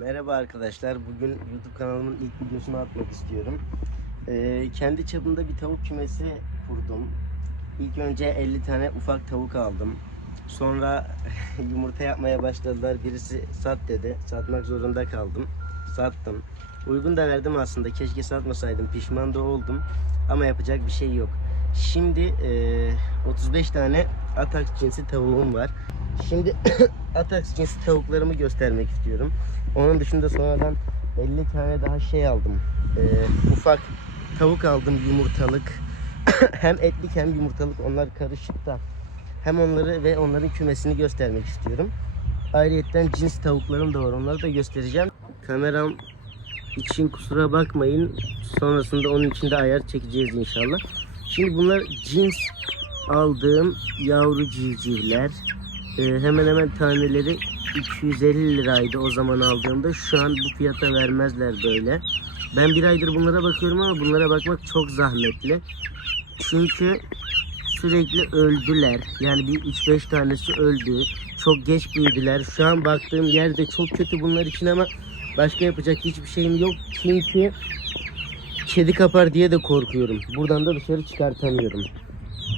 Merhaba arkadaşlar. Bugün YouTube kanalımın ilk videosunu atmak istiyorum. Ee, kendi çapımda bir tavuk kümesi kurdum. İlk önce 50 tane ufak tavuk aldım. Sonra yumurta yapmaya başladılar. Birisi sat dedi. Satmak zorunda kaldım. Sattım. Uygun da verdim aslında. Keşke satmasaydım. Pişman da oldum. Ama yapacak bir şey yok. Şimdi e, 35 tane Atax cinsi tavuğum var. Şimdi Atax cinsi tavuklarımı göstermek istiyorum. Onun dışında sonradan 50 tane daha şey aldım. Ee, ufak tavuk aldım yumurtalık. hem etlik hem yumurtalık onlar karışık da. Hem onları ve onların kümesini göstermek istiyorum. Ayrıyeten cins tavuklarım da var. Onları da göstereceğim. Kameram için kusura bakmayın. Sonrasında onun için de ayar çekeceğiz inşallah. Şimdi bunlar cins aldığım yavru civcivler. Ee, hemen hemen taneleri 250 liraydı o zaman aldığımda. Şu an bu fiyata vermezler böyle. Ben bir aydır bunlara bakıyorum ama bunlara bakmak çok zahmetli. Çünkü sürekli öldüler. Yani bir 3-5 tanesi öldü. Çok geç büyüdüler. Şu an baktığım yerde çok kötü bunlar için ama başka yapacak hiçbir şeyim yok. Çünkü kedi kapar diye de korkuyorum. Buradan da dışarı çıkartamıyorum.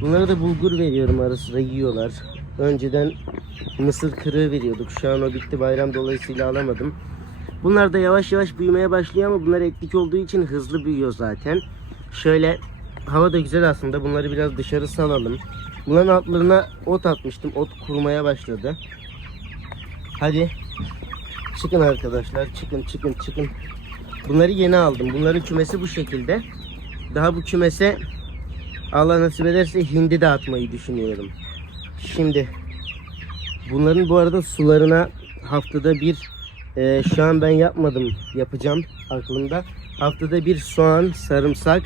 Bunlara da bulgur veriyorum ara yiyorlar. Önceden mısır kırığı veriyorduk. Şu an o bitti bayram dolayısıyla alamadım. Bunlar da yavaş yavaş büyümeye başlıyor ama bunlar etlik olduğu için hızlı büyüyor zaten. Şöyle hava da güzel aslında. Bunları biraz dışarı salalım. Bunların altlarına ot atmıştım. Ot kurumaya başladı. Hadi. Çıkın arkadaşlar. Çıkın çıkın çıkın. Bunları yeni aldım. Bunların kümesi bu şekilde. Daha bu kümese Allah nasip ederse hindi dağıtmayı düşünüyorum. Şimdi bunların bu arada sularına haftada bir e, şu an ben yapmadım yapacağım aklımda. Haftada bir soğan, sarımsak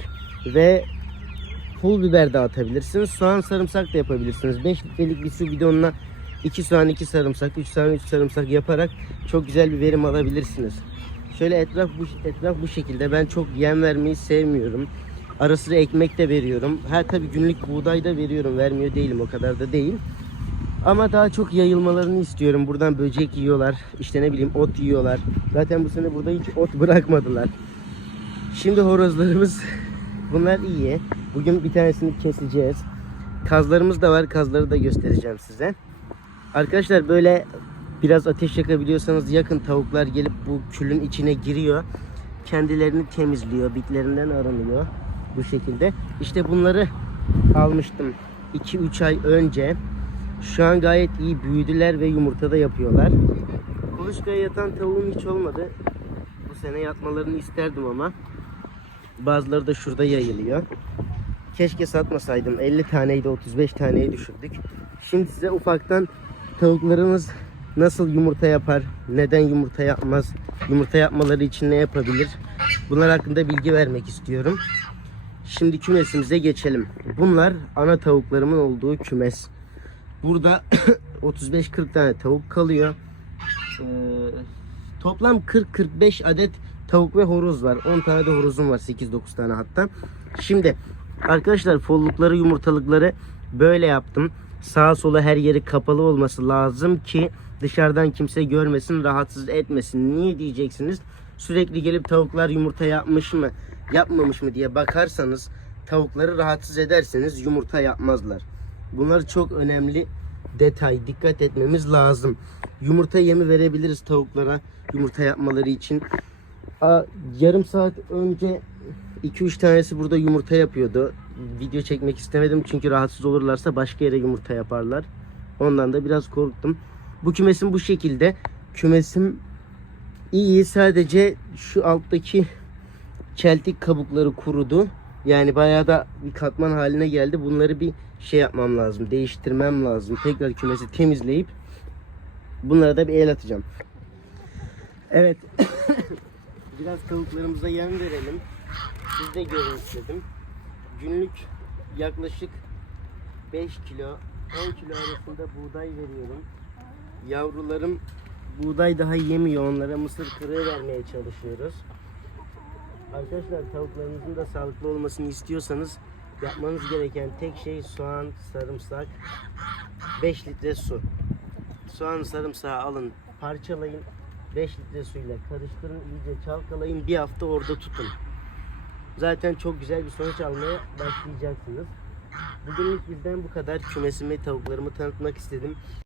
ve pul biber dağıtabilirsiniz. Soğan, sarımsak da yapabilirsiniz. 5 litrelik bir su bidonuna 2 soğan, 2 sarımsak, 3 soğan, 3 sarımsak yaparak çok güzel bir verim alabilirsiniz. Şöyle etraf bu etraf bu şekilde. Ben çok yem vermeyi sevmiyorum. Ara sıra ekmek de veriyorum. Ha tabii günlük buğday da veriyorum. Vermiyor değilim o kadar da değil. Ama daha çok yayılmalarını istiyorum. Buradan böcek yiyorlar. İşte ne bileyim ot yiyorlar. Zaten bu sene burada hiç ot bırakmadılar. Şimdi horozlarımız bunlar iyi. Bugün bir tanesini keseceğiz. Kazlarımız da var. Kazları da göstereceğim size. Arkadaşlar böyle biraz ateş yakabiliyorsanız yakın tavuklar gelip bu külün içine giriyor. Kendilerini temizliyor. Bitlerinden aranıyor. Bu şekilde. İşte bunları almıştım 2-3 ay önce. Şu an gayet iyi büyüdüler ve yumurta da yapıyorlar. Kuluçkaya yatan tavuğum hiç olmadı. Bu sene yatmalarını isterdim ama. Bazıları da şurada yayılıyor. Keşke satmasaydım. 50 taneydi 35 taneye düşürdük. Şimdi size ufaktan tavuklarımız nasıl yumurta yapar, neden yumurta yapmaz, yumurta yapmaları için ne yapabilir? Bunlar hakkında bilgi vermek istiyorum. Şimdi kümesimize geçelim. Bunlar ana tavuklarımın olduğu kümes. Burada 35-40 tane tavuk kalıyor. Ee, toplam 40-45 adet tavuk ve horoz var. 10 tane de horozum var. 8-9 tane hatta. Şimdi arkadaşlar follukları yumurtalıkları böyle yaptım. Sağa sola her yeri kapalı olması lazım ki dışarıdan kimse görmesin, rahatsız etmesin. Niye diyeceksiniz? Sürekli gelip tavuklar yumurta yapmış mı, yapmamış mı diye bakarsanız tavukları rahatsız ederseniz yumurta yapmazlar. Bunlar çok önemli detay. Dikkat etmemiz lazım. Yumurta yemi verebiliriz tavuklara yumurta yapmaları için. Aa, yarım saat önce 2-3 tanesi burada yumurta yapıyordu. Video çekmek istemedim çünkü rahatsız olurlarsa başka yere yumurta yaparlar. Ondan da biraz korktum. Bu kümesim bu şekilde. Kümesim iyi sadece şu alttaki çeltik kabukları kurudu. Yani bayağı da bir katman haline geldi. Bunları bir şey yapmam lazım. Değiştirmem lazım. Tekrar kümesi temizleyip bunlara da bir el atacağım. Evet. Biraz tavuklarımıza yem verelim. Siz de görün istedim. Günlük yaklaşık 5 kilo 10 kilo arasında buğday veriyorum. Yavrularım buğday daha yemiyor. Onlara mısır kırığı vermeye çalışıyoruz. Arkadaşlar tavuklarınızın da sağlıklı olmasını istiyorsanız yapmanız gereken tek şey soğan, sarımsak, 5 litre su. Soğan, sarımsağı alın, parçalayın. 5 litre suyla karıştırın, iyice çalkalayın. Bir hafta orada tutun. Zaten çok güzel bir sonuç almaya başlayacaksınız. Bugünlük bizden bu kadar. Kümesimi, tavuklarımı tanıtmak istedim.